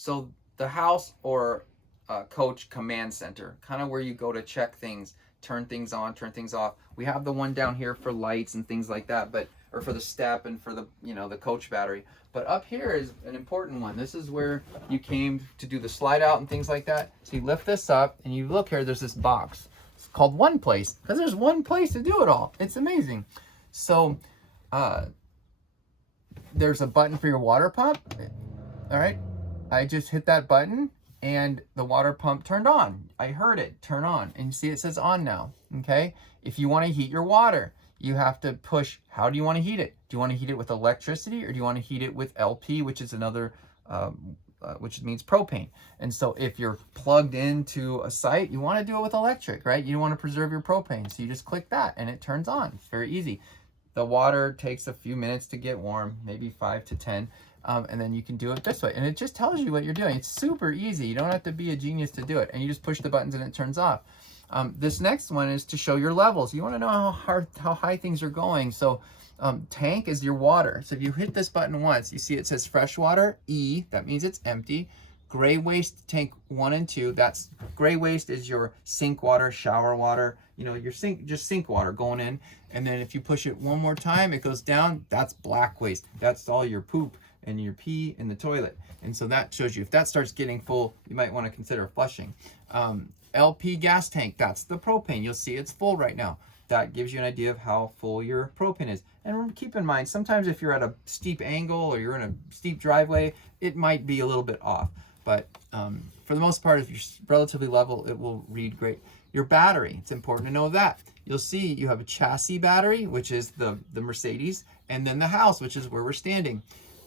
So the house or coach command center, kind of where you go to check things, turn things on, turn things off. We have the one down here for lights and things like that, but or for the step and for the the coach battery. But up here is an important one. This is where you came to do the slide out and things like that. So you lift this up and you look here, there's this box. It's called One Place because there's one place to do it all. It's amazing. So there's a button for your water pump. All right. I just hit that button and the water pump turned on. I heard it turn on and you see it says on now. Okay. If you want to heat your water, you have to push. How do you want to heat it? Do you want to heat it with electricity or do you want to heat it with LP, which is another, which means propane? And so if you're plugged into a site, you want to do it with electric, right? You want to preserve your propane. So you just click that and it turns on. It's very easy. The water takes a few minutes to get warm, maybe 5 to 10. And then you can do it this way. And it just tells you what you're doing. It's super easy. You don't have to be a genius to do it. And you just push the buttons and it turns off. This next one is to show your levels. You want to know how high things are going. So tank is your water. So if you hit this button once, you see it says fresh water, E, that means it's empty. Gray waste tank 1 and 2, that's gray waste is your sink water, shower water, your sink water going in. And then if you push it one more time, it goes down, that's black waste. That's all your poop and your pee in the toilet. And so that shows you if that starts getting full, you might want to consider flushing. LP gas tank, that's the propane. You'll see it's full right now. That gives you an idea of how full your propane is. And keep in mind, sometimes if you're at a steep angle or you're in a steep driveway, it might be a little bit off. But for the most part, if you're relatively level, it will read great. Your battery, it's important to know that. You'll see you have a chassis battery, which is the Mercedes, and then the house, which is where we're standing.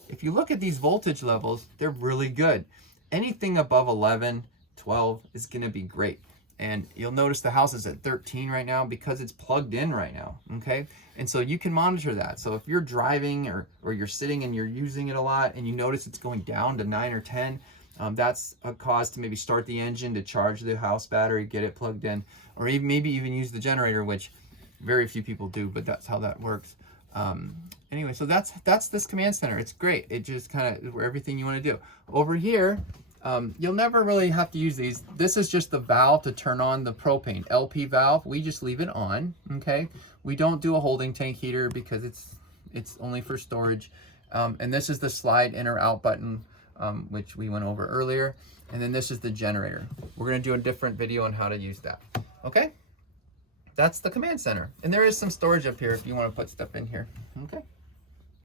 If you look at these voltage levels, they're really good. Anything above 11, 12 is going to be great. And you'll notice the house is at 13 right now because it's plugged in right now, okay? And so you can monitor that. So if you're driving or you're sitting and you're using it a lot and you notice it's going down to 9 or 10, that's a cause to maybe start the engine to charge the house battery, get it plugged in, or maybe even use the generator, which very few people do, but that's how that works. Anyway, so that's this command center. It's great. It just kind of where everything you want to do. Over here, you'll never really have to use these. This is just the valve to turn on the propane. LP valve, we just leave it on, okay? We don't do a holding tank heater because it's only for storage. And this is the slide in or out button, which we went over earlier. And then this is the generator. We're gonna do a different video on how to use that, okay? That's the command center. And there is some storage up here if you wanna put stuff in here, okay?